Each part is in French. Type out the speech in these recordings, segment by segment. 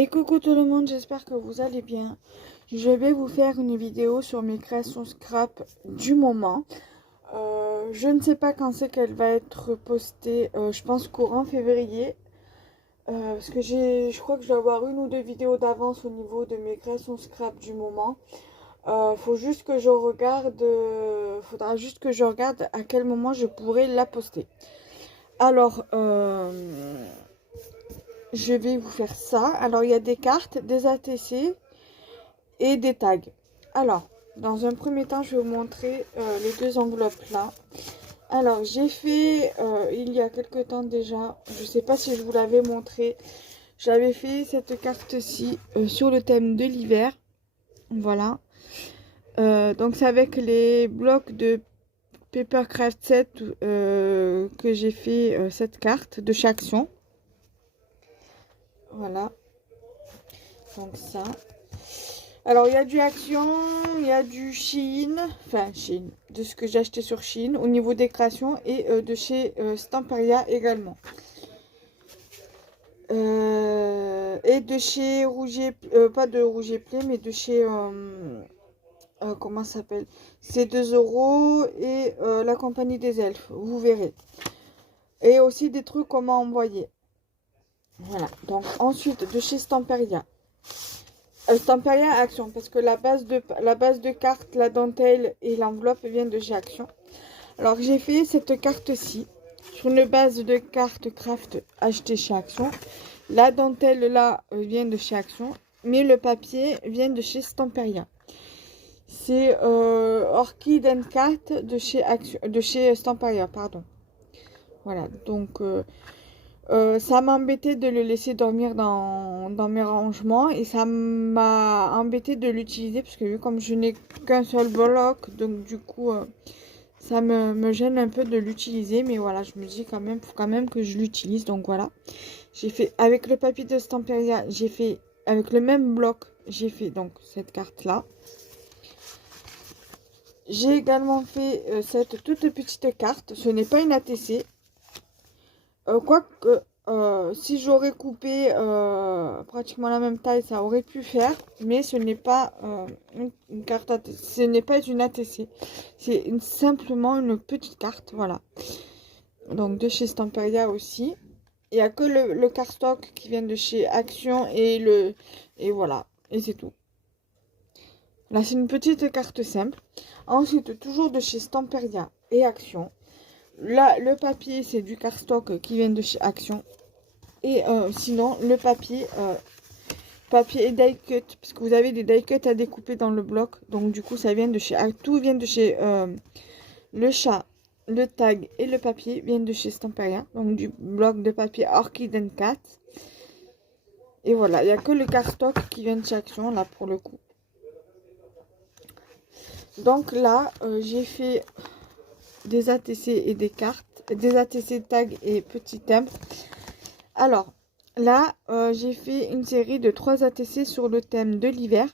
Et coucou tout le monde, j'espère que vous allez bien. Je vais vous faire une vidéo sur mes créations scrap du moment. Je ne sais pas quand c'est qu'elle va être postée, je pense courant février. Parce que je crois que je dois avoir une ou deux vidéos d'avance au niveau de mes créations scrap du moment. Faut juste que je regarde, faudra juste que je regarde à quel moment je pourrai la poster. Alors, je vais vous faire ça. Alors, il y a des cartes, des ATC et des tags. Alors, dans un premier temps, je vais vous montrer les deux enveloppes là. Alors, j'ai fait, il y a quelque temps déjà, je ne sais pas si je vous l'avais montré, j'avais fait cette carte-ci sur le thème de l'hiver. Voilà. Donc, c'est avec les blocs de Papercraft 7 que j'ai fait cette carte de chez Action. Voilà. Donc, ça. Alors, il y a du Action, il y a du Shein, enfin Shein, de ce que j'ai acheté sur Shein au niveau des créations et de chez Stamperia également. Et de chez Rouget, pas de Rouget Play, mais de chez, comment ça s'appelle? C'est 2 € et la compagnie des elfes, vous verrez. Et aussi des trucs qu'on m'a envoyé. Voilà, donc ensuite de chez Stamperia. Stamperia Action, parce que la base de carte, la dentelle et l'enveloppe viennent de chez Action. Alors j'ai fait cette carte-ci sur une base de carte craft achetée chez Action. La dentelle là vient de chez Action, mais le papier vient de chez Stamperia. C'est Orchid and Cat de chez Action, de chez Stamperia, pardon. Voilà, donc ça m'a embêté de le laisser dormir dans mes rangements et ça m'a embêté de l'utiliser parce que vu comme je n'ai qu'un seul bloc, donc du coup ça me gêne un peu de l'utiliser, mais voilà, je me dis quand même, faut quand même que je l'utilise, donc voilà. J'ai fait avec le papier de Stamperia, j'ai fait avec le même bloc, j'ai fait donc cette carte là. J'ai également fait cette toute petite carte, ce n'est pas une ATC. Quoique, si j'aurais coupé pratiquement la même taille, ça aurait pu faire. Mais ce n'est pas une carte ATC. Ce n'est pas une ATC. C'est simplement une petite carte. Voilà. Donc de chez Stamperia aussi. Il n'y a que le cardstock qui vient de chez Action et voilà. Et c'est tout. Là, c'est une petite carte simple. Ensuite, toujours de chez Stamperia et Action. Là, le papier, c'est du cardstock qui vient de chez Action. Et sinon, le papier et die cut, parce que vous avez des die cut à découper dans le bloc. Donc, du coup, ça vient de chez... Tout vient de chez le chat, le tag et le papier viennent de chez Stamperia. Donc, du bloc de papier Orchid and Cat. Et voilà, il n'y a que le cardstock qui vient de chez Action, là, pour le coup. Donc, là, j'ai fait des ATC et des cartes, des ATC tag et petits timbres. Alors, là, j'ai fait une série de 3 ATC sur le thème de l'hiver.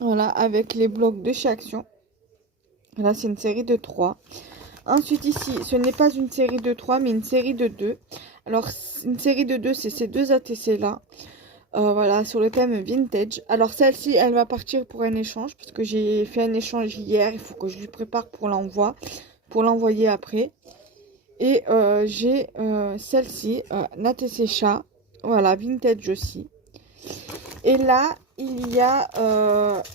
Voilà, avec les blocs de chez Action. Là, c'est une série de 3. Ensuite, ici, ce n'est pas une série de 3, mais une série de 2. Alors, une série de 2, c'est ces 2 ATC-là. Voilà, sur le thème vintage. Alors, celle-ci, elle va partir pour un échange, parce que j'ai fait un échange hier. Il faut que je lui prépare pour l'envoi, pour l'envoyer après. Et j'ai celle-ci, ATC chat. Voilà, vintage aussi. Et là, il y a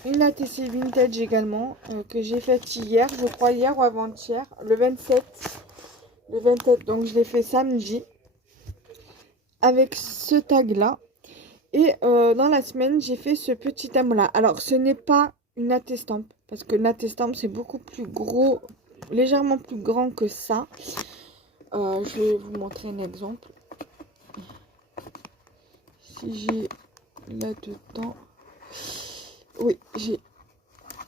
une ATC vintage également que j'ai faite hier, je crois hier ou avant-hier, le 27. Le 27, donc je l'ai fait samedi avec ce tag-là. Et dans la semaine, j'ai fait ce petit thème-là. Alors, ce n'est pas une attestampe, parce que l'attestampe, c'est beaucoup plus gros, légèrement plus grand que ça. Je vais vous montrer un exemple. Si j'ai là-dedans... Oui, j'ai...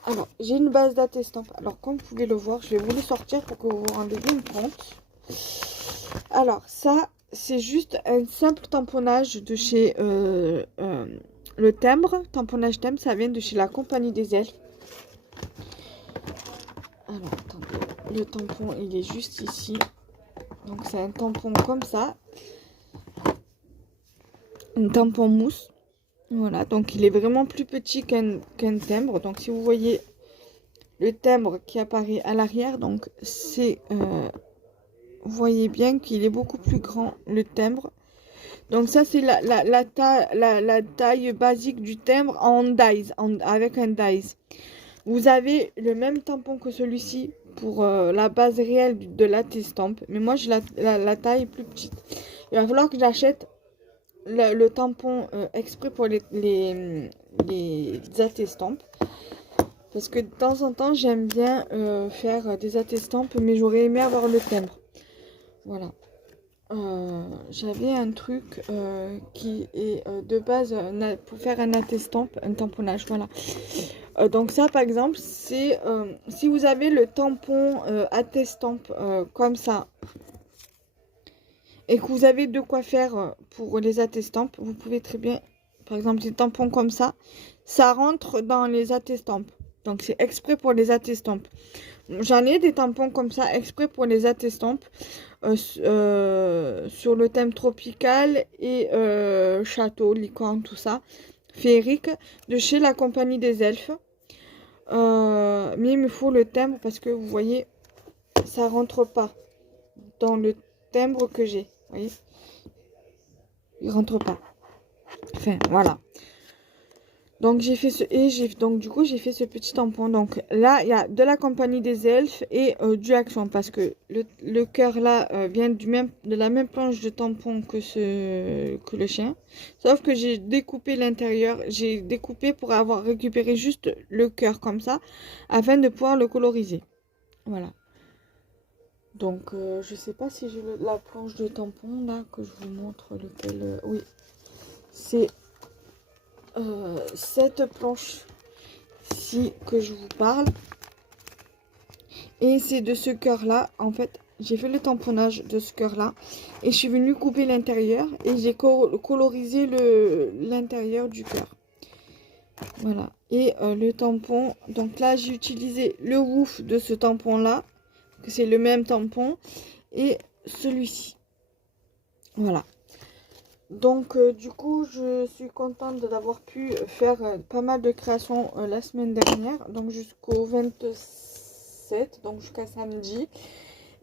Alors, j'ai une base d'attestampe. Alors, comme vous pouvez le voir, je vais vous le sortir pour que vous vous rendiez bien compte. Alors, ça, c'est juste un simple tamponnage de chez le timbre. Tamponnage timbre, ça vient de chez la compagnie des elfes. Alors, attendez. Le tampon, il est juste ici. Donc, c'est un tampon comme ça. Un tampon mousse. Voilà, donc il est vraiment plus petit qu'un timbre. Donc si vous voyez le timbre qui apparaît à l'arrière, donc c'est... vous voyez bien qu'il est beaucoup plus grand, le timbre. Donc ça, c'est la taille basique du timbre en dies, avec un dies. Vous avez le même tampon que celui-ci pour la base réelle de la T-Stamp. Mais moi, j'ai la taille plus petite. Il va falloir que j'achète le tampon exprès pour les attestampes. Parce que de temps en temps, j'aime bien faire des attestampes, mais j'aurais aimé avoir le timbre. Voilà. J'avais un truc qui est de base pour faire un attestampe, un tamponnage. Voilà. Donc ça, par exemple, c'est si vous avez le tampon attestampe comme ça, et que vous avez de quoi faire pour les attestampes, vous pouvez très bien, par exemple, des tampons comme ça rentre dans les attestampes. Donc, c'est exprès pour les attestampes. J'en ai des tampons comme ça, exprès pour les attestampes, sur le thème tropical et château, licorne, tout ça, féerique, de chez la Compagnie des Elfes. Mais il me faut le timbre parce que, vous voyez, ça rentre pas dans le timbre que j'ai. Vous voyez, il rentre pas. Enfin, voilà. Donc j'ai fait du coup j'ai fait ce petit tampon. Donc là il y a de la Compagnie des Elfes et du Action, parce que le cœur là vient de la même planche de tampon que le chien, sauf que j'ai découpé l'intérieur, j'ai découpé pour avoir récupéré juste le cœur comme ça afin de pouvoir le coloriser. Voilà. Donc je sais pas si j'ai la planche de tampon là que je vous montre, lequel oui, c'est cette planche-ci que je vous parle. Et c'est de ce cœur-là, en fait, j'ai fait le tamponnage de ce cœur-là. Et je suis venue couper l'intérieur et j'ai colorisé l'intérieur du cœur. Voilà. Et le tampon, donc là, j'ai utilisé le woof de ce tampon-là, que c'est le même tampon, et celui-ci. Voilà. Donc du coup je suis contente d'avoir pu faire pas mal de créations la semaine dernière, donc jusqu'au 27, donc jusqu'à samedi.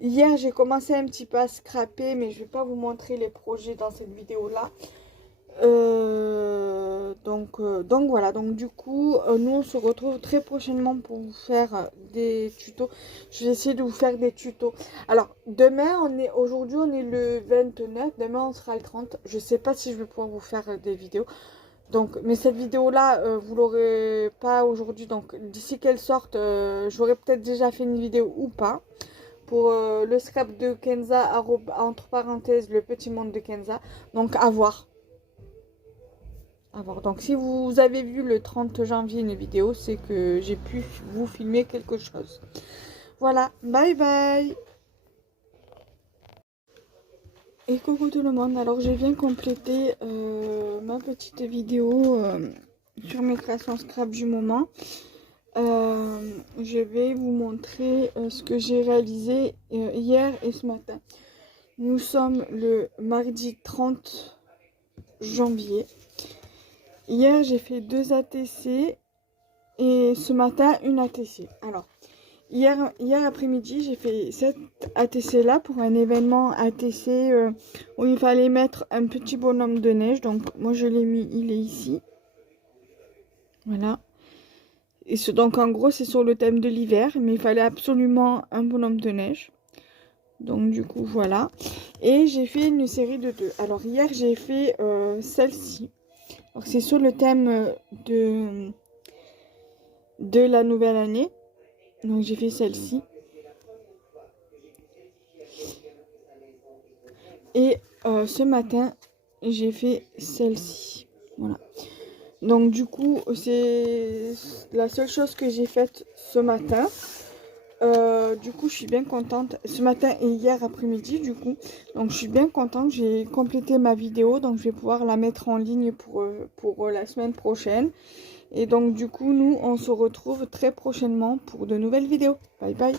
Hier j'ai commencé un petit peu à scraper, mais je vais pas vous montrer les projets dans cette vidéo là. Donc voilà, donc du coup nous on se retrouve très prochainement pour vous faire des tutos. Je vais essayer de vous faire des tutos. Alors demain aujourd'hui on est le 29, demain on sera le 30. Je sais pas si je vais pouvoir vous faire des vidéos, donc mais cette vidéo là vous l'aurez pas aujourd'hui, donc d'ici qu'elle sorte j'aurai peut-être déjà fait une vidéo ou pas pour le scrap de Kenza, entre parenthèses le petit monde de Kenza, donc à voir. Donc si vous avez vu le 30 janvier une vidéo, c'est que j'ai pu vous filmer quelque chose. Voilà, bye bye. Et coucou tout le monde, alors je viens compléter ma petite vidéo sur mes créations scrap du moment. Je vais vous montrer ce que j'ai réalisé hier et ce matin. Nous sommes le mardi 30 janvier. Hier, j'ai fait 2 ATC et ce matin, une ATC. Alors, hier après-midi, j'ai fait cette ATC-là pour un événement ATC où il fallait mettre un petit bonhomme de neige. Donc, moi, je l'ai mis, il est ici. Voilà. Et donc, en gros, c'est sur le thème de l'hiver, mais il fallait absolument un bonhomme de neige. Donc, du coup, voilà. Et j'ai fait une série de 2. Alors, hier, j'ai fait celle-ci. C'est sur le thème de la nouvelle année. Donc j'ai fait celle-ci. Et ce matin, j'ai fait celle-ci. Voilà. Donc du coup, c'est la seule chose que j'ai faite ce matin. Du coup, je suis bien contente. Ce matin et hier après-midi, du coup. Donc je suis bien contente. J'ai complété ma vidéo. Donc je vais pouvoir la mettre en ligne pour la semaine prochaine. Et donc du coup, nous, on se retrouve très prochainement pour de nouvelles vidéos. Bye bye.